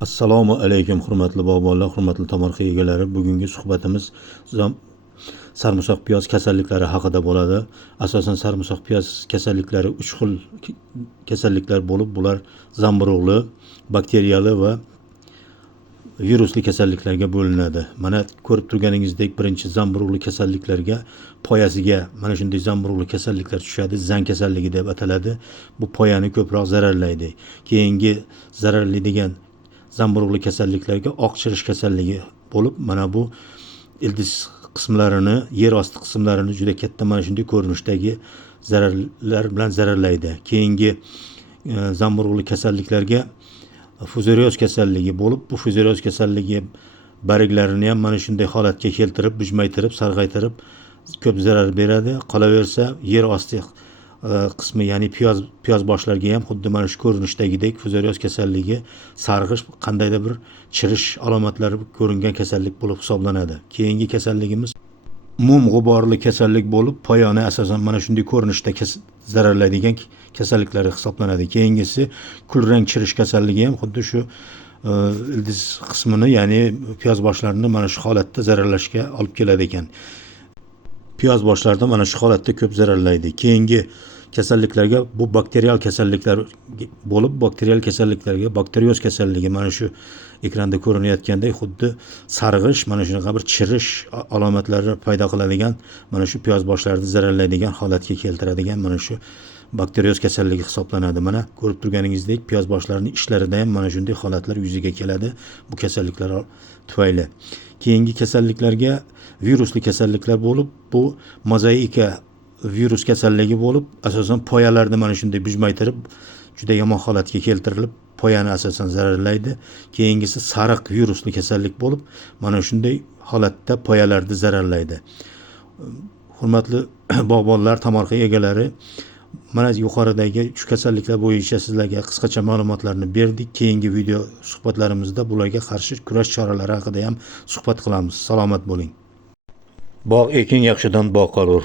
Assalomu alaykum hurmatli bog'bonlar, hurmatli tomorqa egalari. Bugungi suhbatimiz sarımsak piyoz kasalliklari haqida bo'ladi. Asosan sarımsak piyoz kasalliklari 3 xil kasalliklar bo'lib, bular zamburug'li, bakteriyali va virusli kasalliklarga bo'linadi. Mana ko'rib turganingizdek, birinchi zamburug'li kasalliklarga poyasiga mana shunday zamburug'li kasalliklar tushadi. Zan kasalligi deb ataladi. Bu poyani ko'proq zararlaydi. Keyingi zararli degan zamburug'li kasalliklarga oq chirish kasalligi bo'lib, mana bu ildiz qismlarini, yer osti qismlarini juda katta mana shunday ko'rinishdagi zararlar bilan zararlaydi. Keyingi zamburug'li kasalliklarga fuzarioz kasalligi bo'lib, bu fuzarioz kasalligi bariklarini ham mana shunday holatga keltirib, bujmaytirib, sarg'aytirib ko'p zarar beradi. Qolaversa, yer osti qismi, ya'ni piyoz boshlarga ham xuddi mana shu ko'rinishdagidek fuzarioz kasalligi, sarg'ish, qandaydir bir chirish alomatlari ko'ringan kasallik bo'lib hisoblanadi. Keyingi kasalligimiz mum g'uborli kasallik bo'lib, poyani asosan mana shunday ko'rinishda zararlaydigan kasalliklar hisoblanadi. Keyingisi kulrang chirish kasalligi ham xuddi shu ildiz qismini, ya'ni piyoz boshlarini mana shu holatda zararlashga olib keladi ekan. Piyoz boshlarida mana shu holatda ko'p zararlaydi. Keyingi kasalliklarga bu bakterial kasalliklar bo'lib, bakterial kasalliklarga bakterioz kasalligi mana shu ekranda ko'rinayotgandek xuddi sarg'ish, mana shunaqa bir chirish alomatlari paydo qiladigan, mana shu piyoz boshlarini zararlaydigan holatga keltiradigan mana shu bakterioz kasalligi hisoblanadi. Mana ko'rib turganingizdek, piyoz boshlarining ishlarida ham mana shunday holatlar yuzaga keladi bu kasalliklar tufayli. Keyingi kasalliklarga virusli kasalliklar bo'lib, bu mozaika virus kasalligi bo'lib, asosan poyalarni mana shunday bujmaytirib, juda yomon holatga keltirilib, poyani asosan zararlaydi. Keyingisi sariq virusli kasallik bo'lib, mana shunday holatda poyalarni zararlaydi. Hurmatli bog'bonlar, tomorqa egalari, mana yuqoridagi shu kasalliklar bo'yicha sizlarga qisqacha ma'lumotlarni berdik. Keyingi video suhbatlarimizda bularga qarshi kurash choralari haqida ham suhbat qilamiz. Salomat bo'ling. Bog' ekin yaxshidan bog' qolur.